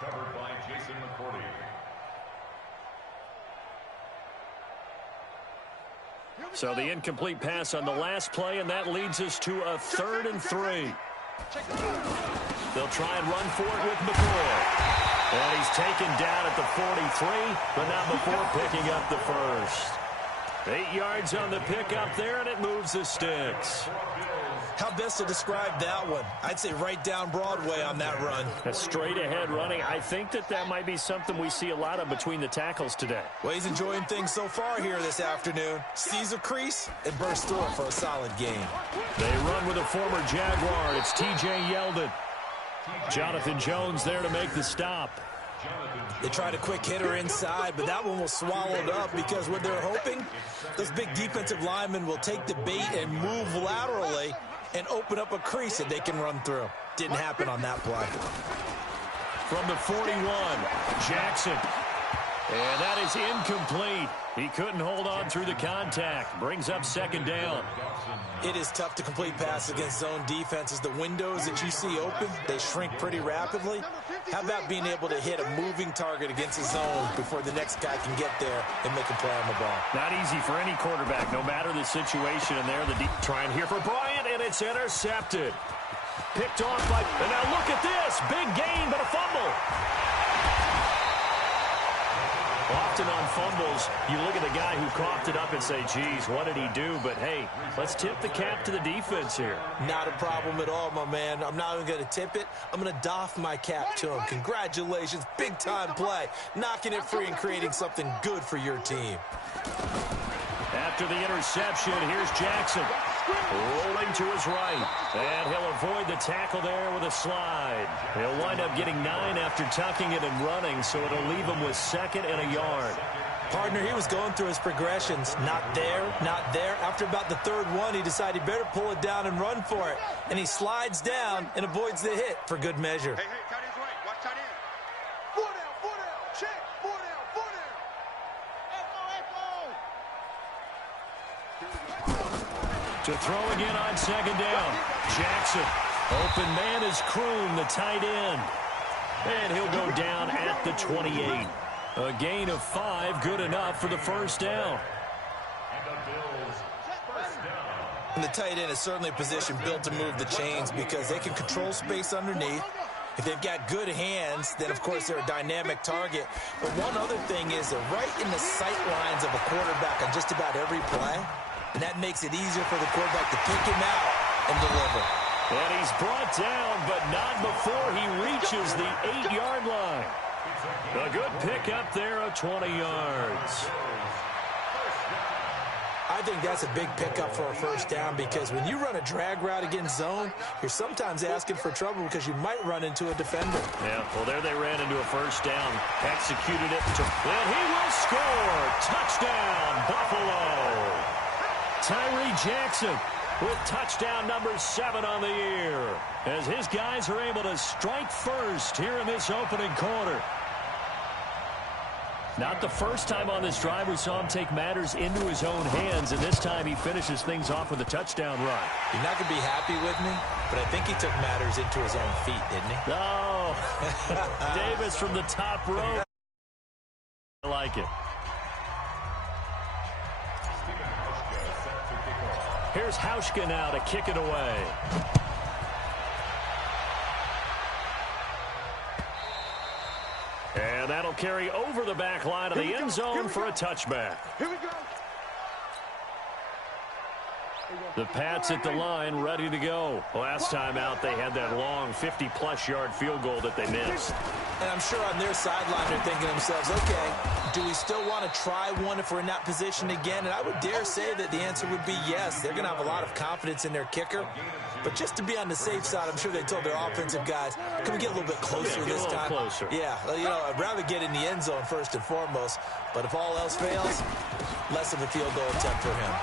Covered by Jason McCourty. So the incomplete pass on the last play, and that leads us to a 3rd and 3. They'll try and run for it with McCoy. And he's taken down at the 43, but not before picking up the first. 8 yards on the pickup there, and it moves the sticks. How best to describe that one? I'd say right down Broadway on that run. A straight-ahead running. I think that might be something we see a lot of between the tackles today. Well, he's enjoying things so far here this afternoon. Sees a crease and bursts through it for a solid gain. They run with a former Jaguar. It's T.J. Yeldon. Jonathan Jones there to make the stop. They tried a quick hitter inside, but that one was swallowed up because what they're hoping, those big defensive linemen will take the bait and move laterally and open up a crease that they can run through. Didn't happen on that play. From the 41, Jackson. And that is incomplete. He couldn't hold on through the contact. Brings up 2nd down. It is tough to complete passes against zone defenses. The windows that you see open, they shrink pretty rapidly. How about being able to hit a moving target against a zone before the next guy can get there and make a play on the ball? Not easy for any quarterback, no matter the situation. And there, the deep trying here for Bryant, and it's intercepted. Picked off by, and now look at this. Big gain, but a fumble. Often on fumbles, you look at the guy who coughed it up and say, geez, what did he do? But, hey, let's tip the cap to the defense here. Not a problem at all, my man. I'm not even going to tip it. I'm going to doff my cap to him. Congratulations. Big-time play. Knocking it free and creating something good for your team. After the interception, here's Jackson. Rolling to his right. And he'll avoid the tackle there with a slide. He'll wind up getting 9 after tucking it and running, so it'll leave him with 2nd and a yard. Partner, he was going through his progressions. Not there, not there. After about the 3rd one, he decided he better pull it down and run for it. And he slides down and avoids the hit for good measure. Hey, tight end's right. Watch tight end. 4 down. Check. 4 down. 4 down. To throw again on 2nd down. Jackson. Open man is Kroon, the tight end. And he'll go down at the 28. A gain of 5, good enough for the 1st down. And the tight end is certainly a position built to move the chains because they can control space underneath. If they've got good hands, then, of course, they're a dynamic target. But one other thing is they're right in the sight lines of a quarterback on just about every play. And that makes it easier for the quarterback to pick him out and deliver. And he's brought down, but not before he reaches the 8-yard line. A good pick up there of 20 yards. I think that's a big pickup for a 1st down because when you run a drag route against zone, you're sometimes asking for trouble because you might run into a defender. Yeah, well, there they ran into a 1st down. Executed it. And he will score. Touchdown, Buffalo. Tyree Jackson with touchdown number 7 on the year as his guys are able to strike first here in this opening quarter. Not the first time on this drive we saw him take matters into his own hands, and this time he finishes things off with a touchdown run. You're not going to be happy with me, but I think he took matters into his own feet, didn't he? Oh, Davis from the top row. I like it. Here's Hauschka now to kick it away. And that'll carry over the back line of the end zone for a touchback. Here we go. The Pats at the line, ready to go. Last time out, they had that long 50-plus yard field goal that they missed. And I'm sure on their sideline they're thinking to themselves, okay, do we still want to try one if we're in that position again? And I would dare say that the answer would be yes. They're going to have a lot of confidence in their kicker. But just to be on the safe side, I'm sure they told their offensive guys, can we get a little bit closer this time? Closer. Yeah, you know, I'd rather get in the end zone first and foremost. But if all else fails, less of a field goal attempt for him.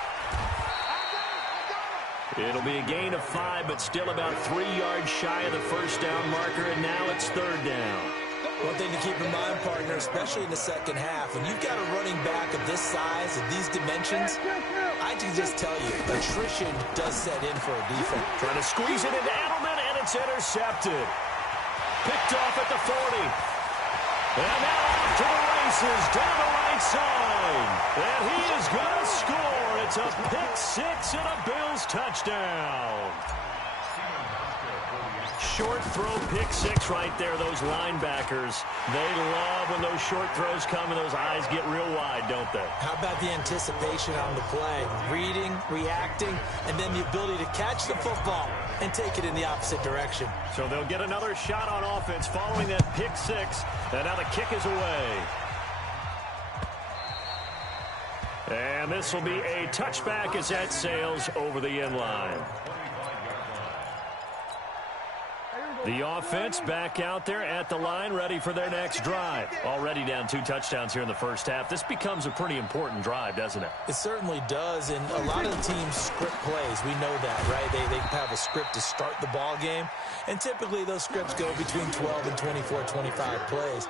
It'll be a gain of 5, but still about 3 yards shy of the 1st down marker, and now it's 3rd down. One thing to keep in mind, partner, especially in the second half, when you've got a running back of this size, of these dimensions, I can just tell you, attrition does set in for a defense. Trying to squeeze it into Edelman, and it's intercepted. Picked off at the 40. And now off to the races, down the right side. And he is going to score. It's a pick-6 and a Bills touchdown. Short throw pick-6 right there. Those linebackers, they love when those short throws come and those eyes get real wide, don't they? How about the anticipation on the play? Reading, reacting, and then the ability to catch the football and take it in the opposite direction. So they'll get another shot on offense following that pick-6. And now the kick is away. And this will be a touchback as that sails over the end line. The offense back out there at the line, ready for their next drive. Already down 2 touchdowns here in the first half. This becomes a pretty important drive, doesn't it? It certainly does, and a lot of the teams script plays. We know that, right? They have a script to start the ball game, and typically those scripts go between 12 and 24, 25 plays.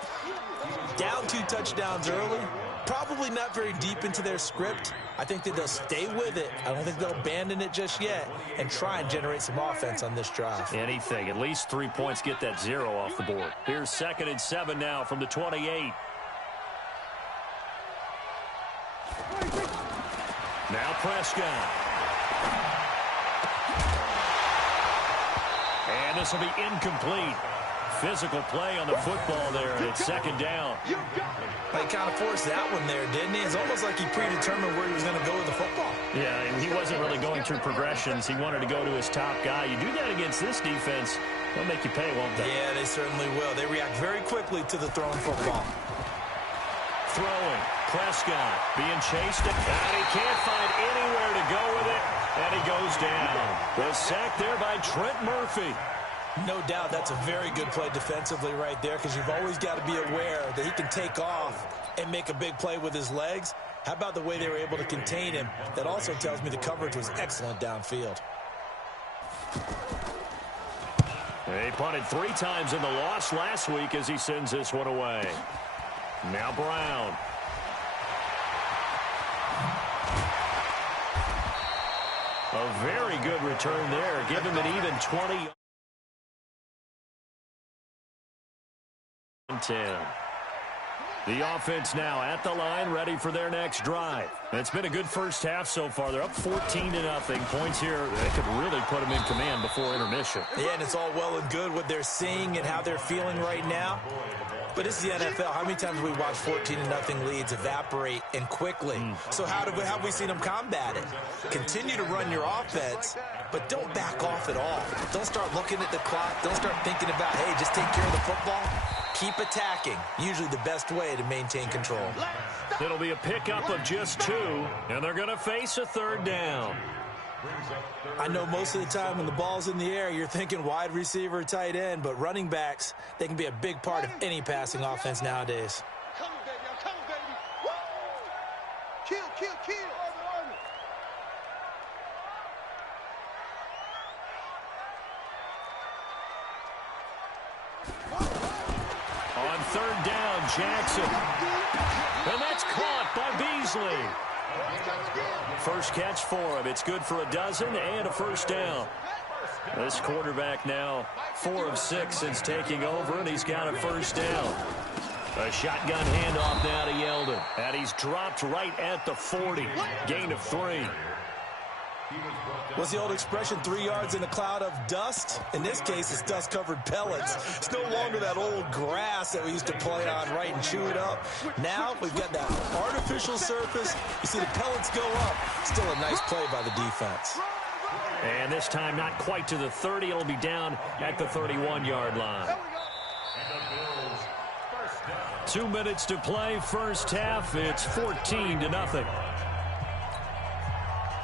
Down 2 touchdowns early, probably not very deep into their script. I think that they'll stay with it. I don't think they'll abandon it just yet and try and generate some offense on this drive. Anything. At least 3 points, get that 0 off the board. Here's 2nd and 7 now from the 28. Now Prescott. And this will be incomplete. Physical play on the football there, and it's 2nd down. He kind of forced that one there, didn't he? It's almost like he predetermined where he was going to go with the football. Yeah, and he wasn't really going through progressions. He wanted to go to his top guy. You do that against this defense, they'll make you pay, won't they? Yeah, they certainly will. They react very quickly to the thrown football. Throwing. Prescott being chased, and he can't find anywhere to go with it, and he goes down. The sack there by Trent Murphy. No doubt that's a very good play defensively right there, because you've always got to be aware that he can take off and make a big play with his legs. How about the way they were able to contain him? That also tells me the coverage was excellent downfield. He punted 3 times in the loss last week as he sends this one away. Now Brown. A very good return there. Give him an even 20. 10. The offense now at the line, ready for their next drive. It's been a good first half so far. They're up 14-0. Points here that could really put them in command before intermission. Yeah, and it's all well and good what they're seeing and how they're feeling right now. But this is the NFL. How many times have we watched 14-0 leads evaporate and quickly? So how have we seen them combat it? Continue to run your offense, but don't back off at all. Don't start looking at the clock. Don't start thinking about, hey, just take care of the football. Keep attacking. Usually the best way to maintain control. It'll be a pickup of just 2, and they're going to face a 3rd down. I know most of the time when the ball's in the air, you're thinking wide receiver, tight end, but running backs, they can be a big part of any passing offense nowadays. Come on, baby. Come on, baby. Woo! Kill, kill, kill. On 3rd down, Jackson. And that's caught by Beasley. First catch for him. It's good for a dozen and a 1st down. This quarterback now 4 of 6 since taking over, and he's got a 1st down. A shotgun handoff now to Yeldon. And he's dropped right at the 40. Gain of 3. What's the old expression, 3 yards in a cloud of dust? In this case, it's dust-covered pellets. It's no longer that old grass that we used to play on, right, and chew it up. Now we've got that artificial surface. You see the pellets go up. Still a nice play by the defense. And this time not quite to the 30. It'll be down at the 31-yard line. 2 minutes to play, first half. It's 14-0.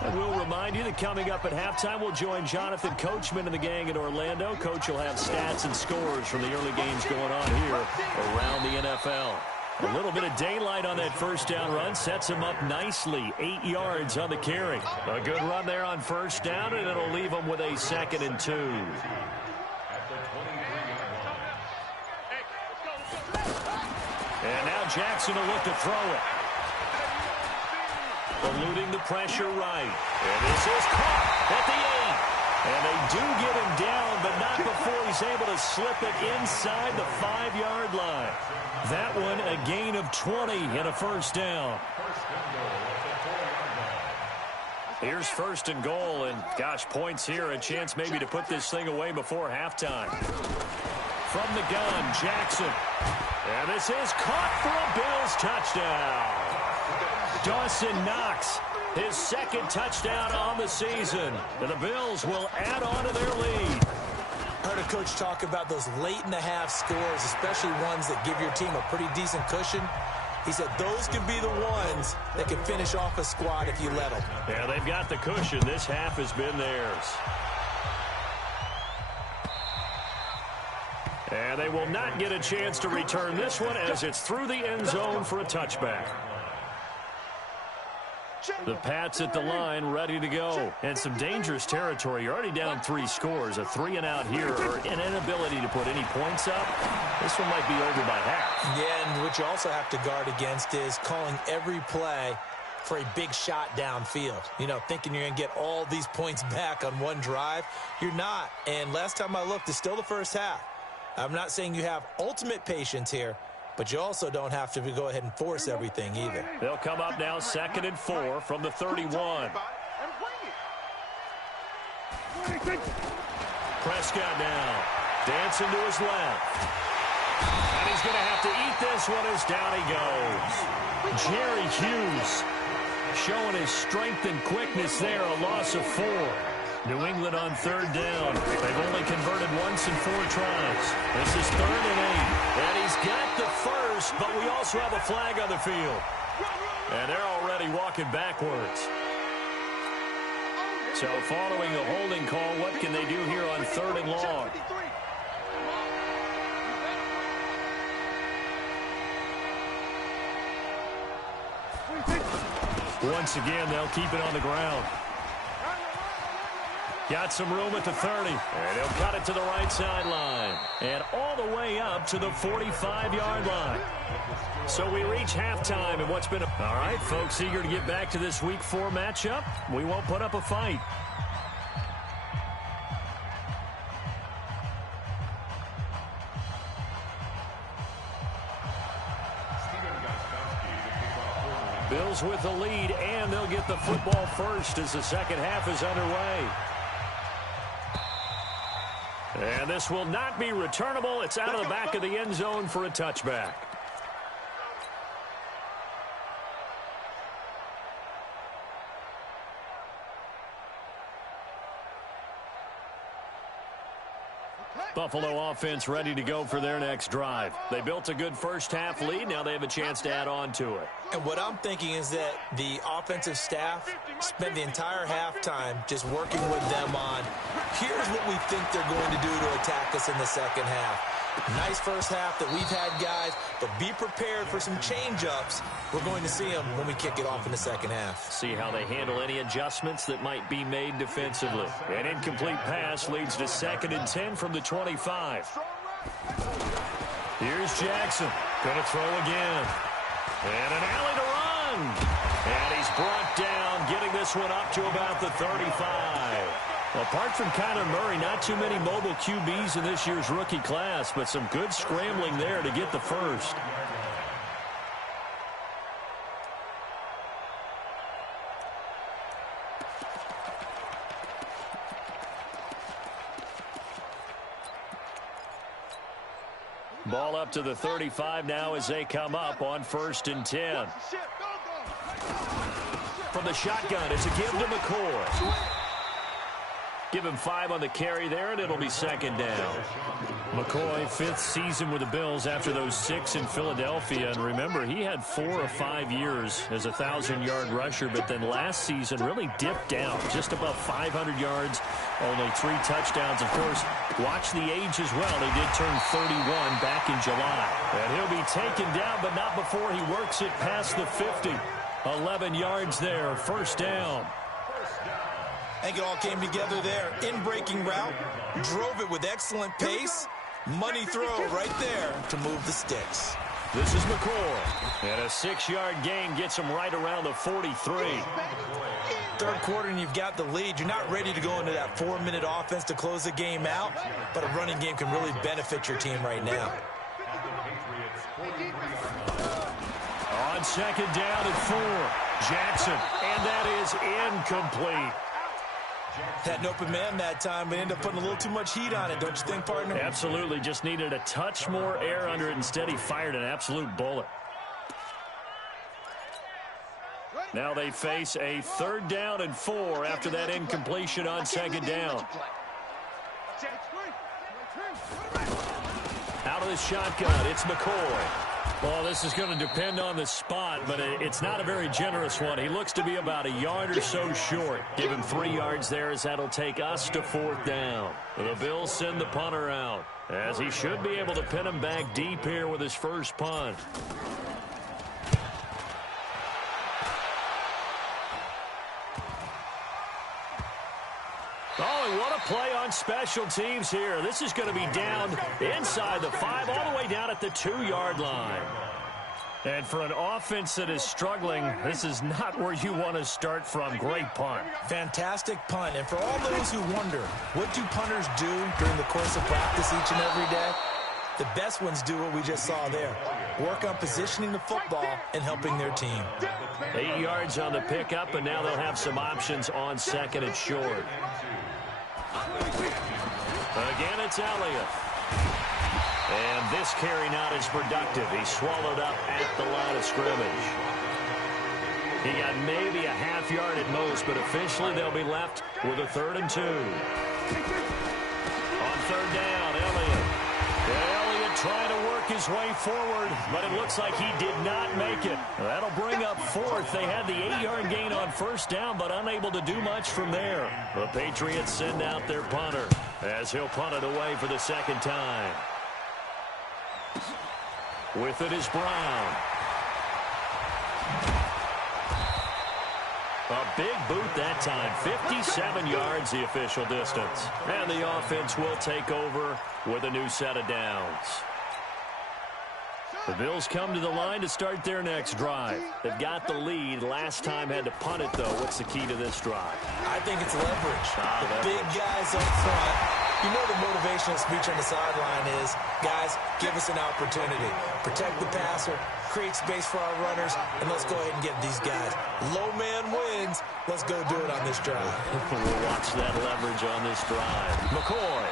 And we'll remind you that coming up at halftime, we'll join Jonathan Coachman and the gang in Orlando. Coach will have stats and scores from the early games going on here around the NFL. A little bit of daylight on that 1st down run sets him up nicely. 8 yards on the carry. A good run there on 1st down, and it'll leave him with a 2nd and 2. And now Jackson will look to throw it. Eluding the pressure right. And this is caught at the 8. And they do get him down, but not before he's able to slip it inside the 5-yard line. That one a gain of 20 and a first down. Here's first and goal, and gosh, points here, a chance maybe to put this thing away before halftime. From the gun, Jackson. And this is caught for a Bills touchdown. Dawson Knox, his second touchdown on the season. And the Bills will add on to their lead. I heard a coach talk about those late-in-the-half scores, especially ones that give your team a pretty decent cushion. He said those could be the ones that can finish off a squad if you let them. Yeah, they've got the cushion. This half has been theirs. And they will not get a chance to return this one as it's through the end zone for a touchback. The Pats at the line, ready to go. And some dangerous territory. You're already down 3 scores. A 3-and-out here, or an inability to put any points up. This one might be over by half. Yeah, and what you also have to guard against is calling every play for a big shot downfield. You know, thinking you're going to get all these points back on one drive. You're not. And last time I looked, it's still the first half. I'm not saying you have ultimate patience here, but you also don't have to go ahead and force everything either. They'll come up now 2nd and 4 from the 31. Prescott now. Dancing to his left. And he's going to have to eat this one as down he goes. Jerry Hughes showing his strength and quickness there. A loss of 4. New England on 3rd down. They've only converted once in 4 tries. This is 3rd and 8. And he's got the first, but we also have a flag on the field. And they're already walking backwards. So following the holding call, what can they do here on 3rd and long? Once again, they'll keep it on the ground. Got some room at the 30. And he'll cut it to the right sideline. And all the way up to the 45-yard line. So we reach halftime in what's been a... All right, folks, eager to get back to this Week 4 matchup. We won't put up a fight. Bills with the lead, and they'll get the football first as the second half is underway. And this will not be returnable. It's out of the back of the end zone for a touchback. Buffalo offense ready to go for their next drive. They built a good first half lead. Now they have a chance to add on to it. And what I'm thinking is that the offensive staff spent the entire halftime just working with them on, here's what we think they're going to do to attack us in the second half. Nice first half that we've had, guys, but be prepared for some change-ups. We're going to see them when we kick it off in the second half. See how they handle any adjustments that might be made defensively. An incomplete pass leads to 2nd and 10 from the 25. Here's Jackson. Going to throw again. And an alley to run. And he's brought down, getting this one up to about the 35. Well, apart from Kyler Murray, not too many mobile QBs in this year's rookie class, but some good scrambling there to get the first. Ball up to the 35 now as they come up on 1st and 10. From the shotgun, it's a give to McCoy. Give him 5 on the carry there, and it'll be 2nd down. McCoy, 5th season with the Bills after those 6 in Philadelphia. And remember, he had 4 or 5 years as a 1,000-yard rusher, but then last season really dipped down, just above 500 yards, only 3 touchdowns. Of course, watch the age as well. He did turn 31 back in July. And he'll be taken down, but not before he works it past the 50. 11 yards there, 1st down. I think it all came together there. In-breaking route, drove it with excellent pace. Money throw right there to move the sticks. This is McCoy. And a 6-yard gain gets him right around the 43. Third quarter and you've got the lead. You're not ready to go into that 4-minute offense to close the game out, but a running game can really benefit your team right now. On second down and 4, Jackson, and that is incomplete. Had an open man that time, but ended up putting a little too much heat on it, don't you think, partner? Absolutely, just needed a touch more air under it. Instead, he fired an absolute bullet. Now they face a 3rd down and 4 after that incompletion on second down. Out of the shotgun, it's McCoy. Well, this is going to depend on the spot, but it's not a very generous one. He looks to be about a yard or so short. Give him 3 yards there as that'll take us to 4th down. The Bills send the punter out, as he should be able to pin him back deep here with his first punt. Oh, and what a play on special teams here. This is going to be down inside the 5, all the way down at the 2-yard line. And for an offense that is struggling, this is not where you want to start from. Great punt. Fantastic punt. And for all those who wonder, what do punters do during the course of practice each and every day? The best ones do what we just saw there. Work on positioning the football and helping their team. 8 yards on the pickup, and now they'll have some options on second and short. Again, it's Elliott. And this carry not as productive. He's swallowed up at the line of scrimmage. He got maybe a half yard at most, but officially they'll be left with a 3rd and 2. On 3rd down, Elliott. Elliott trying to work his way forward, but it looks like he did not make it. That'll bring up 4th. They had the 8-yard gain on 1st down, but unable to do much from there. The Patriots send out their punter, as he'll punt it away for the 2nd time. With it is Brown. A big boot that time. 57 yards the official distance. And the offense will take over with a new set of downs. The Bills come to the line to start their next drive. They've got the lead. Last time had to punt it, though. What's the key to this drive? I think it's leverage. The big guys up front. You know the motivational speech on the sideline is, guys, give us an opportunity. Protect the passer, create space for our runners, and let's go ahead and get these guys. Low man wins. Let's go do it on this drive. We'll watch that leverage on this drive. McCoy.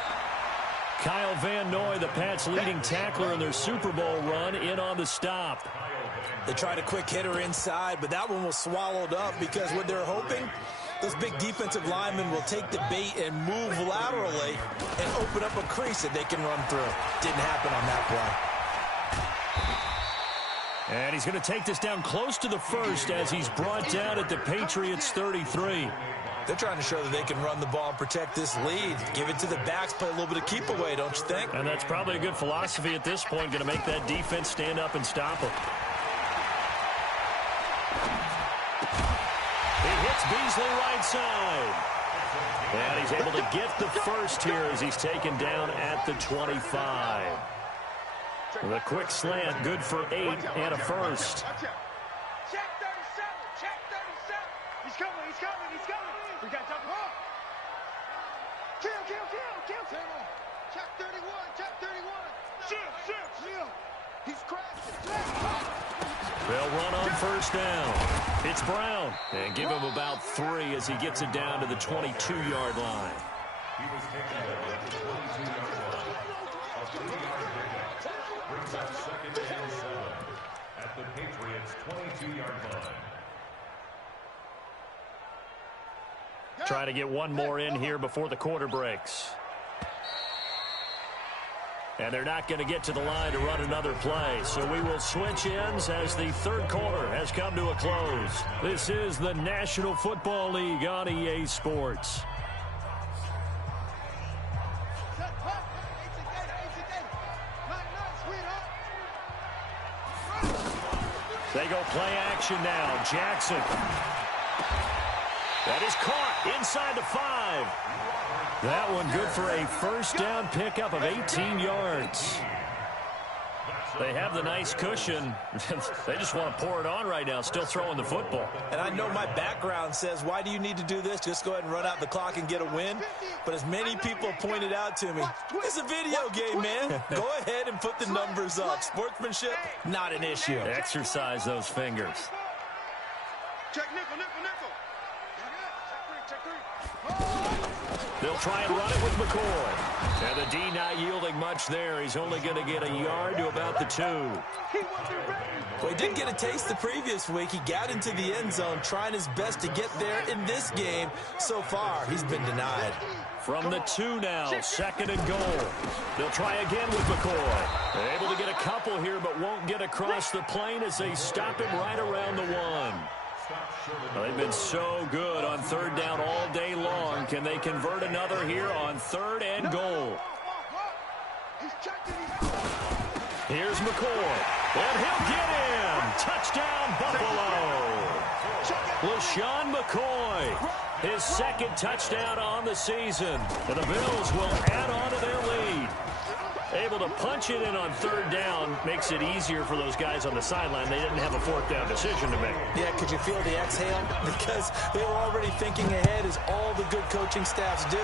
Kyle Van Noy, the Pats' leading tackler in their Super Bowl run, in on the stop. They tried a quick hitter inside, but that one was swallowed up because what they're hoping, those big defensive linemen will take the bait and move laterally and open up a crease that they can run through. Didn't happen on that play. And he's going to take this down close to the 1st as he's brought down at the Patriots' 33. They're trying to show that they can run the ball and protect this lead. Give it to the backs, play a little bit of keep away, don't you think? And that's probably a good philosophy at this point, going to make that defense stand up and stop them. He hits Beasley right side. And he's able to get the 1st here as he's taken down at the 25. The quick slant, good for 8 and a 1st. Check 37. Check 37. He's coming. He's coming. He's coming. We got double. Kill. Check 31. Check 31. Shift. He's crashing. They'll run on 1st down. It's Brown. And give him about 3 as he gets it down to the 22-yard line. He was taken down at the 22-yard line. A 3-yard gain. Brings up 2nd and 7 at the Patriots' 22-yard line. Try to get one more in here before the quarter breaks. And they're not going to get to the line to run another play. So we will switch ends as the 3rd quarter has come to a close. This is the National Football League on EA Sports. They go play action now. Jackson. That is caught inside the 5. That one good for a 1st down pickup of 18 yards. They have the nice cushion. They just want to pour it on right now, still throwing the football. And I know my background says, why do you need to do this? Just go ahead and run out the clock and get a win. But as many people pointed out to me, it's a video game, man. Go ahead and put the numbers up. Sportsmanship, not an issue. Exercise those fingers. Check nickel, nickel, nickel. Check three. They'll try and run it with McCoy. And the D not yielding much there. He's only going to get a yard to about the 2. Well, he did get a taste the previous week. He got into the end zone trying his best to get there in this game. So far, he's been denied. From the 2 now, 2nd and goal. They'll try again with McCoy. They're able to get a couple here, but won't get across the plane as they stop him right around the 1. Well, they've been so good on 3rd down all day long. Can they convert another here on 3rd and goal? Here's McCoy. And he'll get him. Touchdown, Buffalo. LaShawn McCoy, his 2nd touchdown on the season. And the Bills will add on to their lead. Able to punch it in on 3rd down makes it easier for those guys on the sideline. They didn't have a 4th down decision to make. Yeah, could you feel the exhale? Because they were already thinking ahead, as all the good coaching staffs do.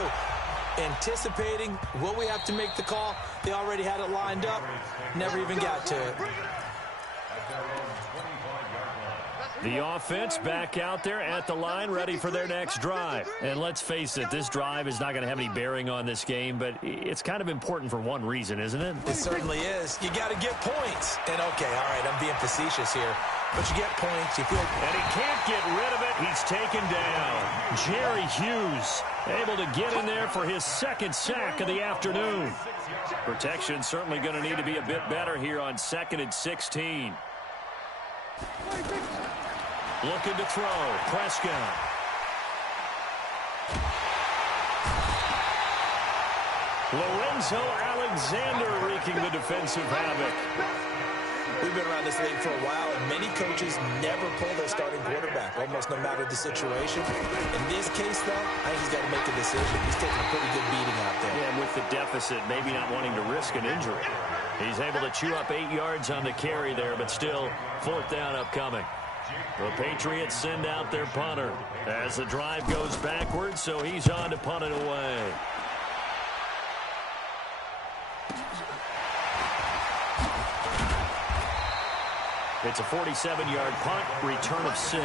Anticipating, will we have to make the call? They already had it lined up. Never even got to it. The offense back out there at the line, ready for their next drive. And let's face it, this drive is not going to have any bearing on this game, but it's kind of important for one reason, isn't it? It certainly is. You got to get points. And, okay, all right, I'm being facetious here. But you get points. You feel... And he can't get rid of it. He's taken down. Jerry Hughes able to get in there for his 2nd sack of the afternoon. Protection certainly going to need to be a bit better here on 2nd and 16. Looking to throw. Prescott. Lorenzo Alexander wreaking the defensive havoc. We've been around this league for a while, and many coaches never pull their starting quarterback, almost no matter the situation. In this case, though, I think he's got to make a decision. He's taking a pretty good beating out there. Yeah, and with the deficit, maybe not wanting to risk an injury. He's able to chew up 8 yards on the carry there, but still 4th down upcoming. The Patriots send out their punter as the drive goes backwards, so he's on to punt it away. It's a 47-yard punt, return of 6.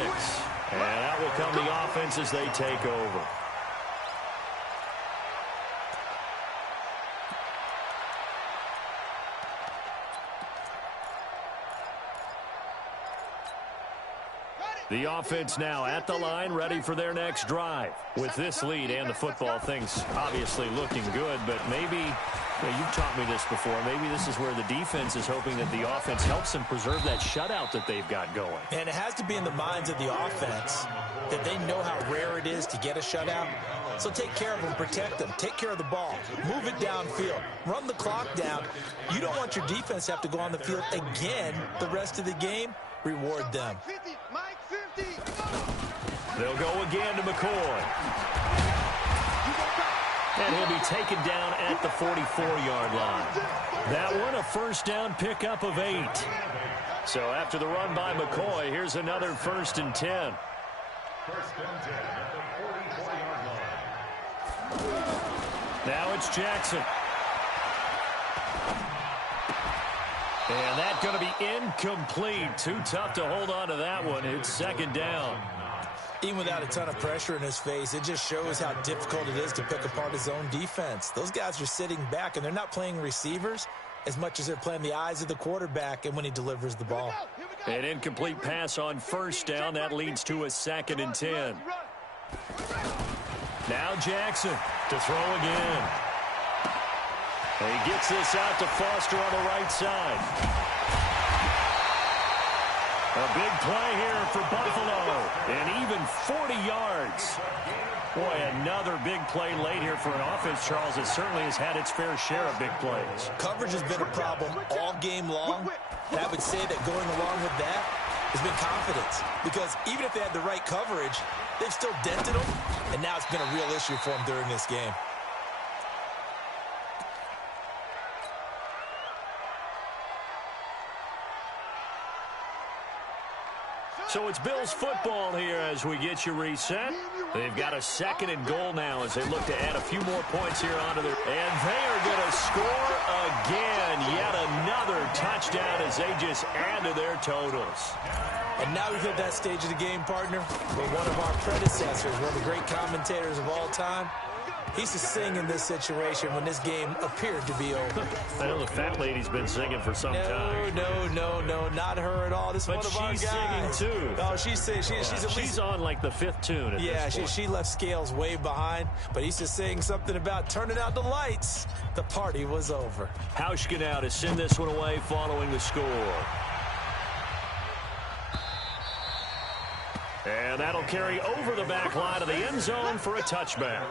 And out will come the offense as they take over. The offense now at the line, ready for their next drive. With this lead and the football, things obviously looking good, but maybe, you've taught me this before, maybe this is where the defense is hoping that the offense helps them preserve that shutout that they've got going. And it has to be in the minds of the offense that they know how rare it is to get a shutout. So take care of them, protect them, take care of the ball, move it downfield, run the clock down. You don't want your defense to have to go on the field again the rest of the game. Reward them. They'll go again to McCoy. And he'll be taken down at the 44-yard line. That one, a 1st down pickup of 8. So after the run by McCoy, here's another 1st and 10. 1st and 10 at the 44-yard line. Now it's Jackson. And that's going to be incomplete. Too tough to hold on to that one. It's 2nd down. Even without a ton of pressure in his face, it just shows how difficult it is to pick apart his own defense. Those guys are sitting back, and they're not playing receivers as much as they're playing the eyes of the quarterback and when he delivers the ball. An incomplete pass on 1st down. That leads to a 2nd and 10. Now Jackson to throw again. And he gets this out to Foster on the right side. A big play here for Buffalo. And even 40 yards. Boy, another big play late here for an offense, Charles, that certainly has had its fair share of big plays. Coverage has been a problem all game long. And I would say that going along with that has been confidence. Because even if they had the right coverage, they've still dented them. And now it's been a real issue for them during this game. So it's Bills football here as we get you reset. They've got a 2nd and goal now as they look to add a few more points here onto their... And they are going to score again. Yet another touchdown as they just add to their totals. And now we've hit that stage of the game, partner, where one of our predecessors, one of the great commentators of all time, he used to sing in this situation when this game appeared to be over. I know the fat lady's been singing for some time. No, not her at all. This is one of our guys. She's singing too. Oh, she's singing. She's on like the 5th tune. Yeah, she left Scales way behind, but he used to sing something about turning out the lights. The party was over. Hauschka now to send this one away following the score. And that'll carry over the back line of the end zone for a touchback.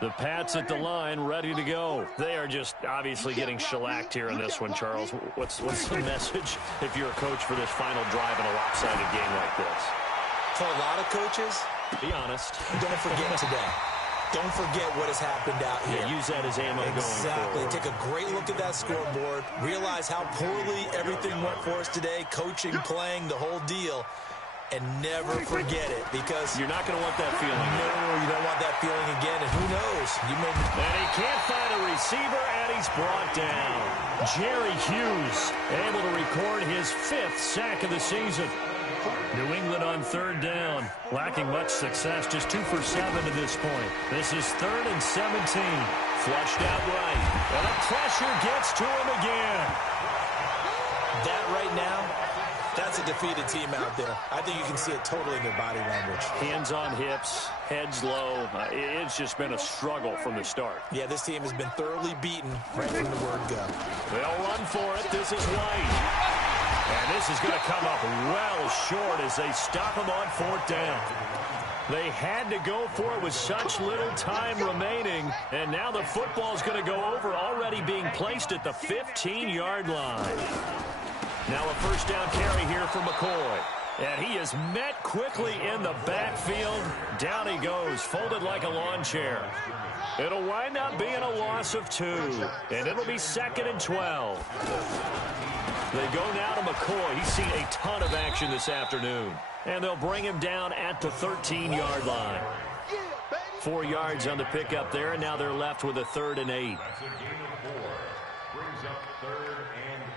The Pats at the line, ready to go. They are just obviously getting shellacked here in this one, Charles. What's the message if you're a coach for this final drive in a lopsided game like this? For a lot of coaches, be honest. Don't forget today. Don't forget what has happened out here. Yeah, use that as ammo going forward. Take a great look at that scoreboard. Realize how poorly everything went for us today. Coaching, playing, the whole deal. And never forget it, because you're not going to want that feeling. No, you don't want that feeling again. And who knows? And he can't find a receiver, and he's brought down. Jerry Hughes able to record his 5th sack of the season. New England on 3rd down, lacking much success, just 2 for 7 to this point. This is 3rd and 17, flushed out right, and the pressure gets to him again. That right now, that's a defeated team out there. I think you can see it totally in their body language. Hands on hips, heads low. It's just been a struggle from the start. Yeah, this team has been thoroughly beaten right from the word go. They'll run for it. This is White. And this is going to come up well short as they stop him on 4th down. They had to go for it with such little time remaining, and now the football's going to go over, already being placed at the 15-yard line. Now a 1st down carry here for McCoy. And he is met quickly in the backfield. Down he goes, folded like a lawn chair. It'll wind up being a loss of 2, and it'll be 2nd and 12. They go now to McCoy. He's seen a ton of action this afternoon. And they'll bring him down at the 13-yard line. 4 yards on the pickup there, and now they're left with a 3rd and 8. That's a gain of 4. Brings up 3rd and 8.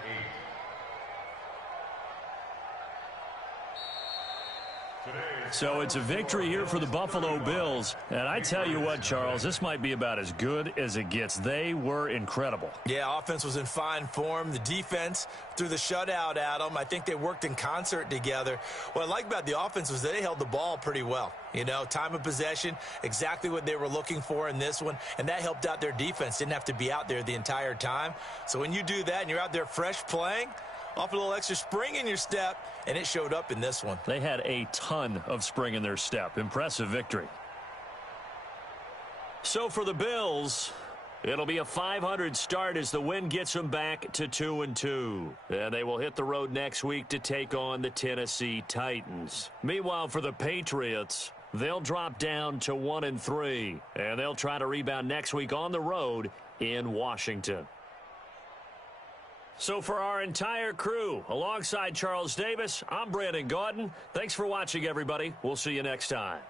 So it's a victory here for the Buffalo Bills. And I tell you what, Charles, this might be about as good as it gets. They were incredible. Yeah, offense was in fine form. The defense threw the shutout at them. I think they worked in concert together. What I like about the offense was they held the ball pretty well. You know, time of possession, exactly what they were looking for in this one. And that helped out their defense. Didn't have to be out there the entire time. So when you do that and you're out there fresh playing, off a little extra spring in your step, and it showed up in this one. They had a ton of spring in their step. Impressive victory. So for the Bills, it'll be a 500 start as the win gets them back to 2-2. And they will hit the road next week to take on the Tennessee Titans. Meanwhile, for the Patriots, they'll drop down to 1-3. And they'll try to rebound next week on the road in Washington. So for our entire crew, alongside Charles Davis, I'm Brandon Gaudin. Thanks for watching, everybody. We'll see you next time.